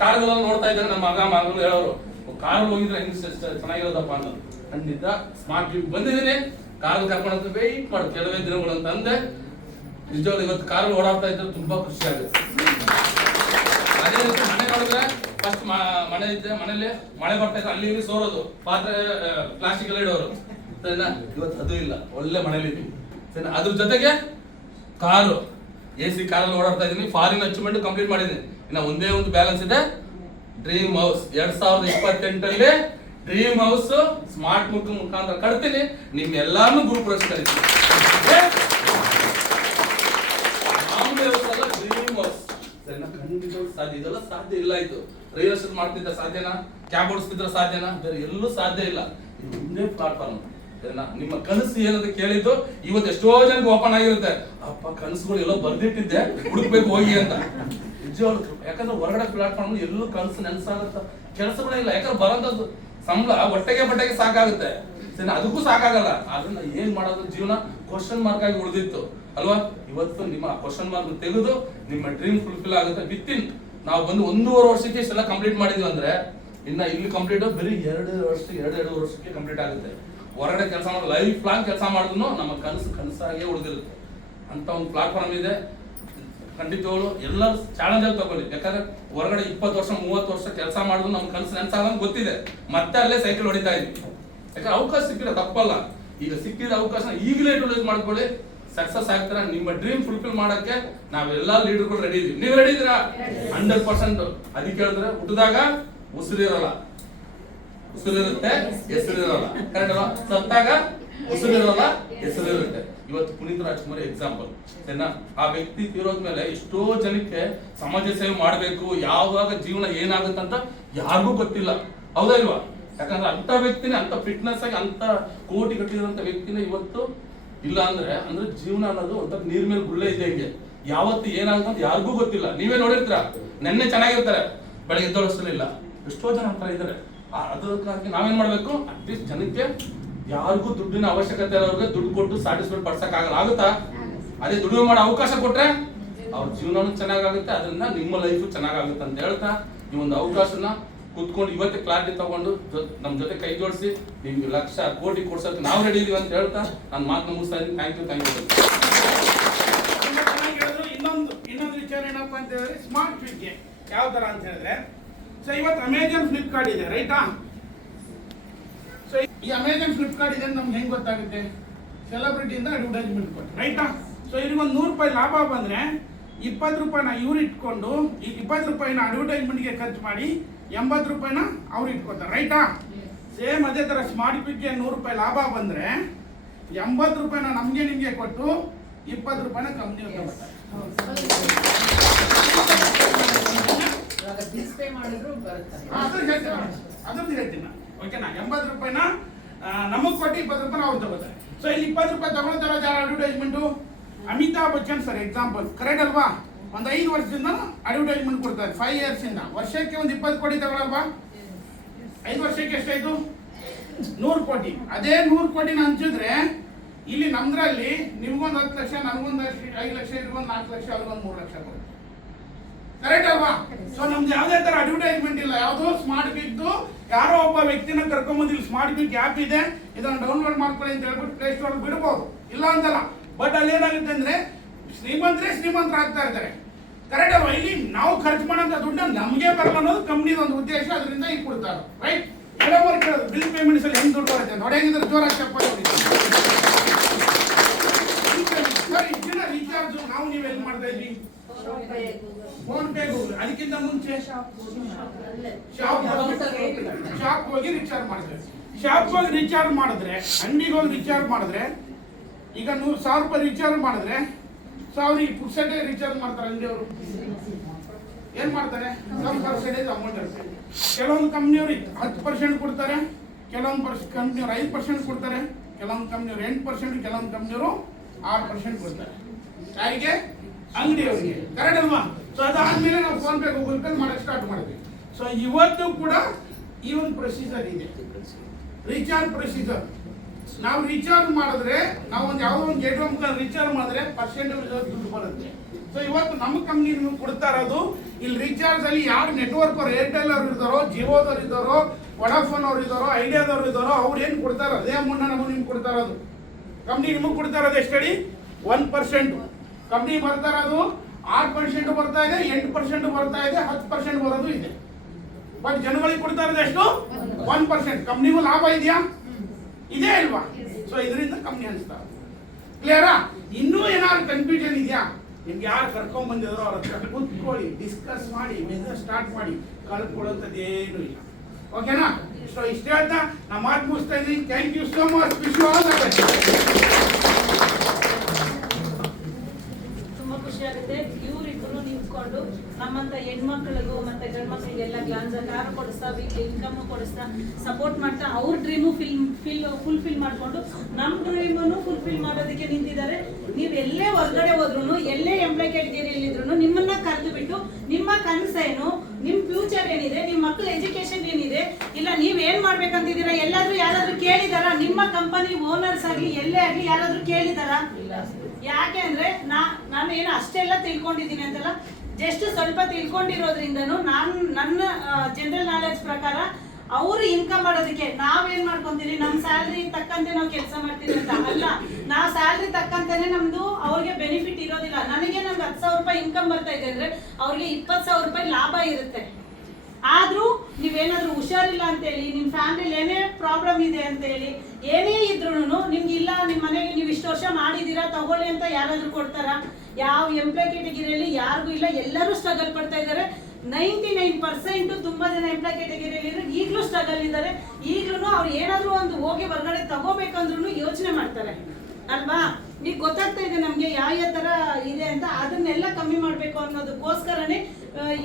ಕಾರುಗಳಲ್ಲಿ ನೋಡ್ತಾ ಇದ್ದಾರೆ ನಮ್ಮ ಮಗಳು ಹೇಳೋರು, ಕಾರಲ್ಲಿ ಹೋಗಿದ್ರೆ ಹೆಂಗ್ ಚೆನ್ನಾಗಿರೋದಪ್ಪ ಅನ್ನೋದು. ಖಂಡಿತ ಸ್ಮಾರ್ಟ್ ಯುಗ್ ಬಂದಿದ್ದೀನಿ, ಕಾರಲ್ಲಿ ಕರ್ಕೊಂಡು ವೆಯ್ಟ್ ಮಾಡು ಕೆಲವೇ ದಿನಗಳು ಅಂತ ಅಂದೆ. ನಿಜವಾಗ್ಲೂ ಇವತ್ತು ಕಾರಲ್ಲಿ ಓಡಾಡ್ತಾ ಇದ್ರೆ ತುಂಬಾ ಖುಷಿ ಆಗುತ್ತೆ. ಅದೇ ರೀತಿ ಮನೆ ನೋಡಿದ್ರೆ ಫಸ್ಟ್ ಮನೆ ಇದ್ದೆ, ಮನೇಲಿ ಮಳೆ ಬರ್ತಾ ಇದ್ರೆ ಅಲ್ಲಿ ಇಲ್ಲಿ ಸೋರೋದು, ಪಾತ್ರೆ ಪ್ಲಾಸ್ಟಿಕ್ ಎಲ್ಲ ಇಡೋರು. ಇವತ್ತು ಅದು ಇಲ್ಲ, ಒಳ್ಳೆ ಮನೇಲಿ ಇದ್ವಿ. ಅದ್ರ ಜೊತೆಗೆ ಕಾರು, AC ಕಾರಲ್ಲಿ ಓಡಾಡ್ತಾ ಇದೀನಿ. ಫಾರಿನ್ ಅಚೀವ್ಮೆಂಟ್ ಕಂಪ್ಲೀಟ್ ಮಾಡಿದೀನಿ. ಇನ್ನ ಒಂದೇ ಒಂದು ಬ್ಯಾಲೆನ್ಸ್ ಇದೆ, dream house. 2028 dream house smart ಮುಖಾಂತರ ಕಟ್ತೀನಿ. ನಿಮ್ ಎಲ್ಲಾನು ಗುರು ಪುರಸ್ಕಾರ ಕರಿತೀನಿ. ಡ್ರೀಮ್ ಹೌಸ್ ಖಂಡಿತ ಸಾಧ್ಯ. ಇದೆಲ್ಲ ಸಾಧ್ಯ ಇಲ್ಲ. ಇದು ರಿಯಲ್ ಎಸ್ಟೇಟ್ ಮಾಡ್ತಿದ್ದ ಸಾಧ್ಯನಾ? ಕ್ಯಾಬ್ ಓಡಿಸ್ತಿದ್ರ ಸಾಧ್ಯನಾ? ಬೇರೆ ಎಲ್ಲೂ ಸಾಧ್ಯ ಇಲ್ಲ. ಇದು ಒಂದೇ ಪ್ಲಾಟ್ಫಾರ್ಮ್. ನಿಮ್ಮ ಕನಸು ಏನಂತ ಕೇಳಿದ್ದು ಇವತ್ತು ಎಷ್ಟೋ ಜನಕ್ಕೆ ಓಪನ್ ಆಗಿರುತ್ತೆ. ಅಪ್ಪ, ಕನಸುಗಳು ಎಲ್ಲೋ ಬರ್ದಿಟ್ಟಿದ್ದೆ, ಹುಡುಕ್ಬೇಕು ಹೋಗಿ ಅಂತ. ನಿಜವಾಗ್ಲು, ಯಾಕಂದ್ರೆ ಹೊರಗಡೆ ಪ್ಲಾಟ್ಫಾರ್ಮ್ ಎಲ್ಲೂ ಕನಸು ನೆನ್ಸಾಗತ್ತ ಕೆಲಸಗಳೇ ಇಲ್ಲ. ಯಾಕಂದ್ರೆ ಬರೋದು ಸಂಬಳ ಬಟ್ಟೆಗೆ ಸಾಕಾಗುತ್ತೆ. ಅದಕ್ಕೂ ಸಾಕಾಗಲ್ಲ. ಅದನ್ನ ಏನ್ ಮಾಡೋದು? ಜೀವನ ಕ್ವಶನ್ ಮಾರ್ಕ್ ಆಗಿ ಉಳಿದಿತ್ತು ಅಲ್ವಾ? ಇವತ್ತು ನಿಮ್ಮ ಕ್ವಶನ್ ಮಾರ್ಕ್ ತೆಗೆದು ನಿಮ್ಮ ಡ್ರೀಮ್ ಫುಲ್ಫಿಲ್ ಆಗುತ್ತೆ. ವಿತಿನ್ ನಾವು ಬಂದು 1.5 ವರ್ಷಕ್ಕೆ ಇಷ್ಟೆಲ್ಲ ಕಂಪ್ಲೀಟ್ ಮಾಡಿದ್ವಿ ಅಂದ್ರೆ, ಇನ್ನ ಇಲ್ಲಿ ಕಂಪ್ಲೀಟ್ ಬರೀ 2 ವರ್ಷಕ್ಕೆ ಕಂಪ್ಲೀಟ್ ಆಗುತ್ತೆ. ಹೊರಗಡೆ ಕೆಲಸ ಮಾಡಿ ಲೈಫ್ ಲಾಂಗ್ ಕೆಲಸ ಮಾಡಿದ್ರು ನಮ್ಮ ಕನಸಾಗೆ ಉಳಿದಿರುತ್ತೆ. ಅಂತ ಒಂದು ಪ್ಲಾಟ್ಫಾರ್ಮ್ ಇದೆ. ಖಂಡಿತವಾಗ್ಲು ಎಲ್ಲರೂ ಚಾಲೆಂಜ್ ಆಗಿ ತಗೊಳ್ಳಿ. ಯಾಕಂದ್ರೆ ಹೊರಗಡೆ 20 ವರ್ಷ 30 ವರ್ಷ ಕೆಲಸ ಮಾಡಿದ್ರು ನಮ್ಮ ಕನಸು ನೆನ್ಸಾಗಂತ ಗೊತ್ತಿದೆ. ಮತ್ತೆ ಅಲ್ಲೇ ಸೈಕಲ್ ಹೊಡಿತಾ ಇದ್ವಿ. ಯಾಕಂದ್ರೆ ಅವಕಾಶ ಸಿಕ್ಕಿಲ್ಲ, ತಪ್ಪಲ್ಲ. ಈಗ ಸಿಕ್ಕಿದ ಅವಕಾಶ ಈಗಲೇ ಯೂಟಿಲೈಸ್ ಮಾಡ್ಕೊಳ್ಳಿ. ಸಕ್ಸಸ್ ಆಗ್ತಾರ. ನಿಮ್ಮ ಡ್ರೀಮ್ ಫುಲ್ಫಿಲ್ ಮಾಡಕ್ಕೆ ನಾವೆಲ್ಲ ಲೀಡರ್ಗಳು ರೆಡಿ ಇದೀವಿ. ನೀವು ರೆಡಿ ಇದೀರಾ? 100%. ಅದಕ್ಕೆ ಹೇಳಿದ್ರೆ ಹುಟ್ಟಿದಾಗ ಉಸಿರಿರಲ್ಲ, ಉಸಿರಿರುತ್ತೆ, ಹೆಸರಿರಲ್ಲ. ಕರೆಕ್ಟ್ ಅಲ್ವಾ? ಸತ್ತಾಗ ಉಸಿರಿರಲ್ಲ, ಹೆಸರಿರುತ್ತೆ. ಇವತ್ತು ಪುನೀತ್ ರಾಜ್ಕುಮಾರ್ ಎಕ್ಸಾಂಪಲ್. ಆ ವ್ಯಕ್ತಿ ತೀರೋದ್ಮೇಲೆ ಎಷ್ಟೋ ಜನಕ್ಕೆ ಸಮಾಜ ಸೇವೆ ಮಾಡಬೇಕು, ಯಾವಾಗ ಜೀವನ ಏನಾಗುತ್ತಂತ ಯಾರಿಗೂ ಗೊತ್ತಿಲ್ಲ. ಹೌದಾ ಇಲ್ವಾ? ಯಾಕಂದ್ರೆ ಅಂತ ವ್ಯಕ್ತಿನೇ, ಅಂತ ಫಿಟ್ನೆಸ್ ಆಗಿ ಅಂತ ಕೋಟಿ ಕಟ್ಟಿದಂತ ವ್ಯಕ್ತಿನೇ ಇವತ್ತು ಇಲ್ಲ ಅಂದ್ರೆ ಜೀವನ ಅನ್ನೋದು ಒಂಥರ ನೀರ್ ಮೇಲೆ ಗುಳ್ಳೆ ಇದೆ. ಹಿಂಗೆ ಯಾವತ್ತು ಏನಾಗುತ್ತೆ ಅಂತ ಯಾರಿಗೂ ಗೊತ್ತಿಲ್ಲ. ನೀವೇ ನೋಡಿರ್ತೀರ, ನೆನ್ನೆ ಚೆನ್ನಾಗಿರ್ತಾರೆ, ಬೆಳಗ್ಗೆ ಎದ್ದೋಳಿಸಲಿಲ್ಲ. ಎಷ್ಟೋ ಜನ ಅಂತರ ಇದ್ದಾರೆ. ಅದಕ್ಕಾಗಿ ನಾವೇನ್ ಮಾಡ್ಬೇಕು? ಅಟ್ಲೀಸ್ಟ್ ಜನಕ್ಕೆ, ಯಾರಿಗೂ ದುಡ್ಡಿನ ಅವಶ್ಯಕತೆ ಇರೋರಿಗೆ ದುಡ್ಡು ಕೊಟ್ಟು ಸ್ಯಾಟಿಸ್ಫೈಡ್ ಪಡ್ಸಕ್ ಆಗಲ್ಲ. ಆಗುತ್ತಾ? ಅದೇ ದುಡಿಮೆ ಮಾಡೋ ಅವಕಾಶ ಕೊಟ್ರೆ ಅವ್ರ ಜೀವನನೂ ಚೆನ್ನಾಗುತ್ತೆ, ಅದರಿಂದ ನಿಮ್ಮ ಲೈಫು ಚೆನ್ನಾಗುತ್ತೆ ಅಂತ ಹೇಳ್ತಾ, ಈ ಒಂದು ಅವಕಾಶನ ಕೂತ್ಕೊಂಡು ಇವತ್ತೇ ಕ್ಲಾರಿಟಿ ತಗೊಂಡು ನಮ್ಮ ಜೊತೆ ಕೈ ಜೋಡಿಸಿ ನಿಮ್ಗೆ ಲಕ್ಷ ಕೋಟಿ ಕೊಡ್ಸೋಕೆ ನಾವು ರೆಡಿ ಇದೀವಿ ಅಂತ ಹೇಳ್ತಾ ನಾನು ಮಾತನ್ನ ಮುಗಿಸ್ತಾ ಇದ್ದೀನಿ. Thank you. ಇನ್ನೊಂದು ವಿಚಾರ ಏನಪ್ಪಾ ಅಂತ ಹೇಳಿದ್ರೆ, ಸ್ಮಾರ್ಟ್ ಯುಗ್ಗೆ ಯಾವ ತರ ಅಂತ ಹೇಳಿದ್ರೆ, ಸೊ ಇವತ್ತು ಅಮೆಜಾನ್ ಫ್ಲಿಪ್ಕಾರ್ಟ್ ಇದೆ, ರೈಟಾ? ಸೊ ಈ ಅಮೆಜಾನ್ ಫ್ಲಿಪ್ಕಾರ್ಟ್ ಇದೆ ನಮ್ಗೆ ಹೆಂಗ್ ಗೊತ್ತಾಗುತ್ತೆ? ಸೆಲೆಬ್ರಿಟಿಯಿಂದ ಅಡ್ವರ್ಟೈಸ್ಮೆಂಟ್ ಕೊಟ್ಟು, ರೈಟಾ? ಸೊ ಇವ್ರಿಗೆ ಒಂದು 100 ರೂಪಾಯಿ ಲಾಭ ಬಂದ್ರೆ 20 ರೂಪಾಯಿನ ಇವ್ರು ಇಟ್ಕೊಂಡು ಈ 20 ರೂಪಾಯಿನ ಅಡ್ವರ್ಟೈಸ್ಮೆಂಟ್ಗೆ ಖರ್ಚು ಮಾಡಿ 80 ರೂಪಾಯಿನ ಅವ್ರು ಇಟ್ಕೊತಾರೆ, ರೈಟಾ? ಸೇಮ್ ಅದೇ ತರ ಸ್ಮಾರ್ಟ್ ಪಿಕ್ಗೆ 100 ರೂಪಾಯಿ ಲಾಭ ಬಂದ್ರೆ 80 ರೂಪಾಯಿನ ನಮ್ಗೆ ನಿಮ್ಗೆ ಕೊಟ್ಟು 20 ರೂಪಾಯಿನ ಕಂಪ್ನಿ ಕೊಡ್ತಾರೆ. ಅದೊಂದು ಹೇಳ್ತೀನಿ, ಓಕೆನಾ? 80 ರೂಪಾಯಿನ ನಮಗ್ ಕೊಟ್ಟು 20 ರೂಪಾಯಿನ ಅವ್ರು ತಗೋತಾರೆ. ಸೊ ಇಲ್ಲಿ 20 ರೂಪಾಯಿ ತಗೊಳ್ತಾರ ಯಾರು advertisement? Amitabh Bachchan sir example, correct ಅಲ್ವಾ? ಒಂದು 5 ವರ್ಷದಿಂದ ಅಡ್ವರ್ಟೈಸ್ಮೆಂಟ್ ಕೊಡ್ತಾರೆ, 5 ಇಯರ್ಸ್ ಇಂದ. ವರ್ಷಕ್ಕೆ ಒಂದು 20 ಕೋಟಿ ತಗೊಳಲ್ವಾ? 5 ವರ್ಷಕ್ಕೆ ಎಷ್ಟಾಯ್ತು? 100 ಕೋಟಿ. ಅದೇ 100 ಕೋಟಿನ ಹಂಚಿದ್ರೆ ಇಲ್ಲಿ ನಮ್ದ್ರಲ್ಲಿ ನಿಮ್ಗೊಂದು 10 ಲಕ್ಷ, ನನಗೊಂದು 5 ಲಕ್ಷ, ಇವ್ರಿಗೊಂದು 4 ಲಕ್ಷ, ಅವ್ರಿಗೊಂದು 3 ಲಕ್ಷ ಕೊಡ್ತಾರೆ, ಕರೆಕ್ಟ್ ಅಲ್ವಾ? ಸೊ ನಮ್ದು ಯಾವುದೇ ತರ ಅಡ್ವರ್ಟೈಸ್ಮೆಂಟ್ ಇಲ್ಲ. ಯಾವ್ದು ಸ್ಮಾರ್ಟ್ ಬಿದ್ದು ಯಾರೋ ಒಬ್ಬ ವ್ಯಕ್ತಿನ ಕರ್ಕೊಂಬಂದು ಇಲ್ಲಿ ಸ್ಮಾರ್ಟ್ ಬಿಗ್ ಆ್ಯಪ್ ಇದೆ, ಇದನ್ನ ಡೌನ್ಲೋಡ್ ಮಾಡ್ಕೊಳ್ಳಿ ಅಂತ ಹೇಳ್ಬಿಟ್ಟು ಪ್ಲೇ ಸ್ಟೋರ್ ಬಿಡ್ಬೋದು, ಇಲ್ಲ ಅಂತಲ್ಲ. ಬಟ್ ಅಲ್ಲಿ ಏನಾಗುತ್ತೆ ಅಂದ್ರೆ ಶ್ರೀಮಂತರಾಗ್ತಾ ಇರ್ತಾರೆ, ಕರೆಕ್ಟ್ ಅಲ್ವಾ? ಇಲ್ಲಿ ನಾವು ಖರ್ಚು ಮಾಡೋಂಥ ದುಡ್ಡು ನಮಗೆ ಬರಲ್ಲ ಅನ್ನೋದು ಕಂಪ್ನಿದ ಒಂದು ಉದ್ದೇಶ, ಅದರಿಂದ ಈಗ ಕೊಡ್ತಾರೆ, ರೈಟ್? ಕೆಲವರು ಕೇಳೋದು ಬಿಲ್ ಪೇಮೆಂಟ್ಸ್ ಅಲ್ಲಿ ಹೆಂಗ್ ದುಡ್ಡು ಬರುತ್ತೆ ಅಂತ, ಹೊಡೆಗಿದ್ರೆ ಜೋರಾಗಿ ಚಪ್ಪಾಳೆ ಹೊಡಿತಾರೆ. ರೀಚಾರ್ಜ್ ನಾವು ನೀವು ಎಲ್ಲಿ ಮಾಡ್ತಾ ಇದ್ವಿ? Phone pay Google. ಅದಕ್ಕಿಂತ ಮುಂಚೆ ಶಾಪ್ ಹೋಗಿ ರಿಚಾರ್ಜ್ ಮಾಡಿದ್ರೆ, ಶಾಪ್ ಹೋಗಿ ರಿಚಾರ್ಜ್ ಮಾಡಿದ್ರೆ, ಅಂಗಡಿಗೆ ಹೋಗಿ ರಿಚಾರ್ಜ್ ಮಾಡಿದ್ರೆ, ಈಗ 100,000 ರೂಪಾಯಿ ರಿಚಾರ್ಜ್ ಮಾಡಿದ್ರೆ 1000 ಪರ್ಸೆಂಟೇಜ್ ರಿಚಾರ್ಜ್ ಮಾಡ್ತಾರೆ ಅಂಗಡಿಯವರು. ಏನ್ ಮಾಡ್ತಾರೆ? some percentage ಅಮೌಂಟ್ ಇರುತ್ತೆ. ಕೆಲವೊಂದು ಕಂಪ್ನಿಯವ್ರಿಗೆ 10% ಕೊಡ್ತಾರೆ, ಕೆಲವೊಂದು ಕಂಪ್ನಿಯವ್ರು 5% ಕೊಡ್ತಾರೆ, ಕೆಲವೊಂದು ಕಂಪ್ನಿಯವ್ರು 8%, ಕೆಲವೊಂದು ಕಂಪ್ನಿಯವರು 6% ಕೊಡ್ತಾರೆ. ಯಾರಿಗೆ? ಅಂಗಡಿಯವರಿಗೆ. ಕರೆಕ್ಟ್ ಅಲ್ವಾ? ಸೊ ಅದಾದ್ಮೇಲೆ ನಾವು ಫೋನ್ ಪೇ ಗೂಗಲ್ ಪೇ ಮಾಡಕ್ಕೆ ಸ್ಟಾರ್ಟ್ ಮಾಡಿದ್ವಿ. ಸೊ ಇವತ್ತು ಕೂಡ ಈ ಒಂದು ಪ್ರೊಸೀಜರ್ ಇದೆ, ರೀಚಾರ್ಜ್ ಪ್ರೊಸೀಜರ್. ನಾವು ರೀಚಾರ್ಜ್ ಮಾಡಿದ್ರೆ, ನಾವು ಒಂದು ಯಾವುದೋ ಒಂದು ಗೇಟ್ವೇ ಮುಖಾಂತರ ರೀಚಾರ್ಜ್ ಮಾಡಿದ್ರೆ ಪರ್ಸೆಂಟೇಜ್ ದುಡ್ಡು ಬರುತ್ತೆ. ಸೊ ಇವತ್ತು ನಮ್ಮ ಕಂಪ್ನಿ ನಿಮ್ಗೆ ಕೊಡ್ತಾ ಇರೋದು, ಇಲ್ಲಿ ರೀಚಾರ್ಜ್ ಅಲ್ಲಿ ಯಾರು ನೆಟ್ವರ್ಕ್ ಅವ್ರು ಏರ್ಟೆಲ್ ಅವ್ರು ಇದ್ದಾರೋ, ಜಿಯೋದವ್ರು ಇದ್ದಾರೋ, ವಡಾಫೋನ್ ಅವ್ರು ಇದ್ದಾರೋ, ಐಡಿಯಾದವ್ರು ಇದ್ದಾರೋ, ಅವ್ರು ಏನು ಕೊಡ್ತಾರೋ ಅದೇ ಅಮೌಂಟ್ ನಮಗೆ ನಿಮ್ಗೆ ಕೊಡ್ತಾ ಇರೋದು. ಕಂಪ್ನಿ ನಿಮಗೆ ಕೊಡ್ತಾ ಇರೋದು ಎಷ್ಟು ಹೇಳಿ? 1%. ಕಂಪ್ನಿ ಬರ್ತಾ ಇರೋದು 6% ಬರ್ತಾ ಇದೆ, 8% ಬರ್ತಾ ಇದೆ, 10% ಬರೋದು ಇದೆ. ಬಟ್ ಜನಗಳಿಗೆ ಕೊಡ್ತಾ ಇರೋದು ಎಷ್ಟು? 1%. ಕಂಪ್ನಿಗೂ ಲಾಭ ಇದೆಯಾ? ಇದೇ ಅಲ್ವಾ? ಸೊ ಇದರಿಂದ ಕಂಪ್ನಿ ಅನಿಸ್ತಾ. ಕ್ಲಿಯರಾ? ಇನ್ನೂ ಏನಾದ್ರು ಕನ್ಫ್ಯೂಷನ್ ಇದೆಯಾ? ನಿಮ್ಗೆ ಯಾರು ಕರ್ಕೊಂಡ್ ಬಂದಿದ್ರು ಅವ್ರ ಹತ್ರ ಕೂತ್ಕೊಳ್ಳಿ, ಡಿಸ್ಕಸ್ ಮಾಡಿ, ಬಿಸ್ನೆಸ್ ಸ್ಟಾರ್ಟ್ ಮಾಡಿ. ಕಳ್ಕೊಳ್ಳೋಂಥದ್ದೇನು ಇಲ್ಲ. ಓಕೆನಾ? ಸೊ ಇಷ್ಟ ಹೇಳ್ತಾ ನಾ ಮಾತು ಮುಗಿಸ್ತಾ ಇದ್ದೀನಿ. Thank you so much. Wish you all the best. ತುಂಬಾ ಖುಷಿ ಆಗುತ್ತೆ ಇವರಿಬ್ಬರು ನಿಂತ್ಕೊಂಡು ನಮ್ಮಂತ ಹೆಣ್ಮಕ್ಳಿಗೂ ಮತ್ತೆ ಗಂಡ್ ಮಕ್ಳಿಗೆಲ್ಲ ಗ್ಲಾನ್ಸ್ ಕಾರ್ ಕೊಡಿಸ್ತಾ, ವೀಕ್ಲಿ ಇನ್ಕಮ್ ಕೊಡಿಸ್ತಾ, ಸಪೋರ್ಟ್ ಮಾಡ್ತಾ, ಅವ್ರ ಡ್ರೀಮು ಫುಲ್ಫಿಲ್ ಮಾಡ್ಕೊಂಡು ನಮ್ಮ ಡ್ರೀಮನ್ನು ಫುಲ್ಫಿಲ್ ಮಾಡೋದಕ್ಕೆ ನಿಂತಿದ್ದಾರೆ. ನೀವು ಎಲ್ಲೇ ಹೊರಗಡೆ ಹೋದ್ರು, ಎಲ್ಲೇ ಎಂಪ್ಲಾಯ್ ಕ್ಯಾಟಗರಿಯಲ್ಲಿ ಇದ್ರು, ನಿಮ್ಮನ್ನ ಕರೆದು ಬಿಟ್ಟು ನಿಮ್ಮ ಕನಸೇನು, ನಿಮ್ ಫ್ಯೂಚರ್ ಏನಿದೆ, ನಿಮ್ಮ ಮಕ್ಕಳ ಎಜುಕೇಶನ್ ಏನಿದೆ, ಇಲ್ಲ ನೀವ್ ಏನ್ ಮಾಡ್ಬೇಕಂತಿದ್ದೀರಾ, ಎಲ್ಲಾದ್ರೂ ಯಾರಾದ್ರೂ ಕೇಳಿದಾರ? ನಿಮ್ಮ ಕಂಪನಿ ಓನರ್ಸ್ ಆಗ್ಲಿ ಎಲ್ಲೇ ಆಗ್ಲಿ ಯಾರಾದ್ರೂ ಕೇಳಿದಾರ? ಯಾಕೆ ಅಂದ್ರೆ ನಾನು ಏನು ಅಷ್ಟೆಲ್ಲ ತಿಳ್ಕೊಂಡಿದ್ದೀನಿ ಅಂತಲ್ಲ, ಜಸ್ಟ್ ಸ್ವಲ್ಪ ತಿಳ್ಕೊಂಡಿರೋದ್ರಿಂದನೂ ನನ್ನ ಜನರಲ್ ನಾಲೆಡ್ಜ್ ಪ್ರಕಾರ ಅವರು ಇನ್ಕಮ್ ಮಾಡೋದಕ್ಕೆ ನಾವೇನ್ ಮಾಡ್ಕೊಂತೀವಿ, ನಮ್ ಸ್ಯಾಲ್ರಿ ತಕ್ಕಂತೆ ನಾವು ಕೆಲಸ ಮಾಡ್ತೀವಿ ಅಂತ ಅಲ್ಲ. ನಾವು ಸ್ಯಾಲ್ರಿ ತಕ್ಕಂತಾನೆ ನಮ್ದು ಅವ್ರಿಗೆ ಬೆನಿಫಿಟ್ ಇರೋದಿಲ್ಲ. ನಮಗೆ ನಮ್ಗೆ 10,000 ರೂಪಾಯಿ ಇನ್ಕಮ್ ಬರ್ತಾ ಇದೆ ಅಂದ್ರೆ ಅವ್ರಿಗೆ 20,000 ರೂಪಾಯಿ ಲಾಭ ಇರುತ್ತೆ. ಆದ್ರೂ ನೀವೇನಾದ್ರೂ ಹುಷಾರಿಲ್ಲ ಅಂತ ಹೇಳಿ, ನಿಮ್ ಫ್ಯಾಮಿಲಿ ಏನೇ ಪ್ರಾಬ್ಲಮ್ ಇದೆ ಅಂತ ಹೇಳಿ, ಏನೇ ಇದ್ರೂ ನಿಮ್ಗೆ ಇಲ್ಲ, ನಿಮ್ ಮನೆಗೆ ನೀವು ಇಷ್ಟು ವರ್ಷ ಮಾಡಿದೀರಾ ತಗೊಳ್ಳಿ ಅಂತ ಯಾರಾದ್ರೂ ಕೊಡ್ತಾರ? ಯಾವ ಎಂಪ್ಲಾಯ್ ಕ್ಯಾಟಗರಿಯಲ್ಲಿ ಯಾರಿಗೂ ಇಲ್ಲ, ಎಲ್ಲರೂ ಸ್ಟ್ರಗಲ್ ಪಡ್ತಾ ಇದ್ದಾರೆ. 99% ತುಂಬಾ ಜನ ಎಂಪ್ಲಾಯ್ ಕ್ಯಾಟಗರಿಯಲ್ಲಿ ಈಗಲೂ ಸ್ಟ್ರಗಲ್ ಇದ್ದಾರೆ. ಈಗಲೂ ಅವ್ರು ಏನಾದ್ರು ಒಂದು ಹೋಗಿ ಹೊರಗಡೆ ತಗೋಬೇಕಂದ್ರೂ ಯೋಚನೆ ಮಾಡ್ತಾರೆ ಅಲ್ವಾ? ಈಗ ಗೊತ್ತಾಗ್ತಾ ಇದೆ ನಮ್ಗೆ ಯಾವ ತರ ಇದೆ ಅಂತ. ಅದನ್ನೆಲ್ಲ ಕಮ್ಮಿ ಮಾಡ್ಬೇಕು ಅನ್ನೋದಕ್ಕೋಸ್ಕರನೇ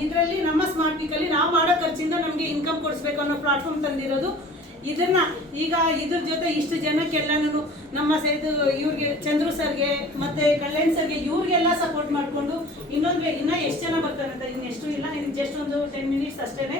ಇದರಲ್ಲಿ ನಮ್ಮ ಸ್ಮಾರ್ಟ್ ವೀಕ್ ಅಲ್ಲಿ ನಾವು ಮಾಡೋ ಖರ್ಚಿಂದ ನಮ್ಗೆ ಇನ್ಕಮ್ ಕೊಡಿಸ್ಬೇಕು ಅನ್ನೋ ಪ್ಲಾಟ್ಫಾರ್ಮ್ ತಂದಿರೋದು. ಇದನ್ನ ಈಗ ಇದ್ರ ಜೊತೆ ಇಷ್ಟು ಜನಕ್ಕೆಲ್ಲನೂ ನಮ್ಮ ಇವ್ರಿಗೆ ಚಂದ್ರು ಸರ್ಗೆ ಮತ್ತೆ ಕಲ್ಯಾಣ್ ಸರ್ಗೆ ಇವ್ರಿಗೆಲ್ಲ ಸಪೋರ್ಟ್ ಮಾಡ್ಕೊಂಡು ಇನ್ನ ಎಷ್ಟು ಜನ ಬರ್ತಾರೆ ಅಂತ ಇನ್ನೆಷ್ಟು ಇಲ್ಲ, ಜಸ್ಟ್ ಒಂದು 10 ಮಿನಿಟ್ಸ್ ಅಷ್ಟೇನೆ.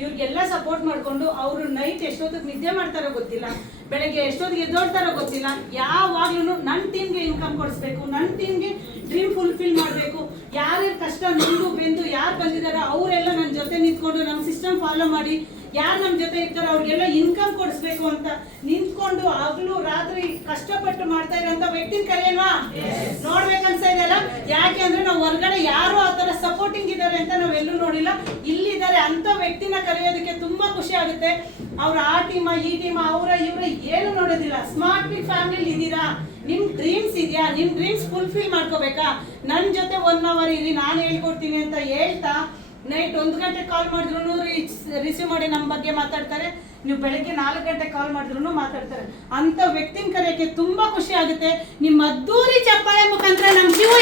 ಇವ್ರಿಗೆಲ್ಲ ಸಪೋರ್ಟ್ ಮಾಡ್ಕೊಂಡು ಅವರು ನೈಟ್ ಎಷ್ಟೊತ್ತಿಗೆ ನಿದ್ದೆ ಮಾಡ್ತಾರೋ ಗೊತ್ತಿಲ್ಲ, ಬೆಳಗ್ಗೆ ಎಷ್ಟೊತ್ತಿಗೆ ಎದ್ದೋಡ್ತಾರೋ ಗೊತ್ತಿಲ್ಲ, ಯಾವಾಗ್ಲೂ ನನ್ನ ಟೀಮ್ಗೆ ಇನ್ಕಮ್ ಕೊಡಿಸ್ಬೇಕು, ನನ್ನ ಟೀಮ್ಗೆ ಡ್ರೀಮ್ ಫುಲ್ಫಿಲ್ ಮಾಡಬೇಕು. ಯಾರ್ಯಾರು ಕಷ್ಟ ನೊಂದು ಬೆಂದು ಯಾರು ಬಂದಿದಾರೋ ಅವರೆಲ್ಲ ನನ್ನ ಜೊತೆ ನಿಂತ್ಕೊಂಡು ನಮ್ಮ ಸಿಸ್ಟಮ್ ಫಾಲೋ ಮಾಡಿ, ಯಾರು ನಮ್ಮ ಜೊತೆ ಇರ್ತಾರೋ ಅವ್ರಿಗೆಲ್ಲ ಇನ್ಕಮ್ ಕೊಡಿಸ್ಬೇಕು ಅಂತ ನಿಂತ್ಕೊಂಡು ಹಗಲು ರಾತ್ರಿ ಕಷ್ಟಪಟ್ಟು ಮಾಡ್ತಾ ಇರೋಂಥ ವ್ಯಕ್ತಿನ ಕರೆಯಲ್ವಾ? ನೋಡ್ಬೇಕನ್ಸ್ತಾ ಇದೆಯಲ್ಲ. ಯಾಕೆ ಅಂದ್ರೆ ನಾವು ಹೊರಗಡೆ ಯಾರು ಆ ತರ ಸಪೋರ್ಟಿಂಗ್ ಇದ್ದಾರೆ ಅಂತ ನಾವೆಲ್ಲೂ ನೋಡಿಲ್ಲ. ಇಲ್ಲಿದ್ದಾರೆ ಅಂತ ವ್ಯಕ್ತಿನ ಕರೆಯೋದಕ್ಕೆ ತುಂಬಾ ಖುಷಿ ಆಗುತ್ತೆ. ಅವ್ರ ಆ ಟೀಮ ಈ ಟೀಮ ಅವರ ಇವರ ಏನು ನೋಡೋದಿಲ್ಲ. ಸ್ಮಾರ್ಟ್ ವೀಕ್ ಫ್ಯಾಮಿಲಿ ಇದ್ದೀರಾ, ನಿಮ್ ಡ್ರೀಮ್ಸ್ ಇದೆಯಾ, ನಿಮ್ ಡ್ರೀಮ್ಸ್ ಫುಲ್ಫಿಲ್ ಮಾಡ್ಕೋಬೇಕಾ, ನನ್ನ ಜೊತೆ 1 hour ಇರಿ ನಾನು ಹೇಳ್ಕೊಡ್ತೀನಿ ಅಂತ ಹೇಳ್ತಾ ನೈಟ್ 1 ಗಂಟೆ ಕಾಲ್ ಮಾಡಿದ್ರು ರಿಸೀವ್ ಮಾಡಿ ನಮ್ಮ ಬಗ್ಗೆ ಮಾತಾಡ್ತಾರೆ. ನೀವು ಬೆಳಗ್ಗೆ 4 ಗಂಟೆ ಕಾಲ್ ಮಾಡಿದ್ರು ಮಾತಾಡ್ತಾರೆ. ಅಂತ ವ್ಯಕ್ತಿನ ಕರೆಯೋಕ್ಕೆ ತುಂಬಾ ಖುಷಿ ಆಗುತ್ತೆ. ನಿಮ್ಮ ಅದ್ದೂರಿ ಚಪ್ಪಾಳೆ ಮುಖಾಂತರ ನಮ್ಮ ಶಿವು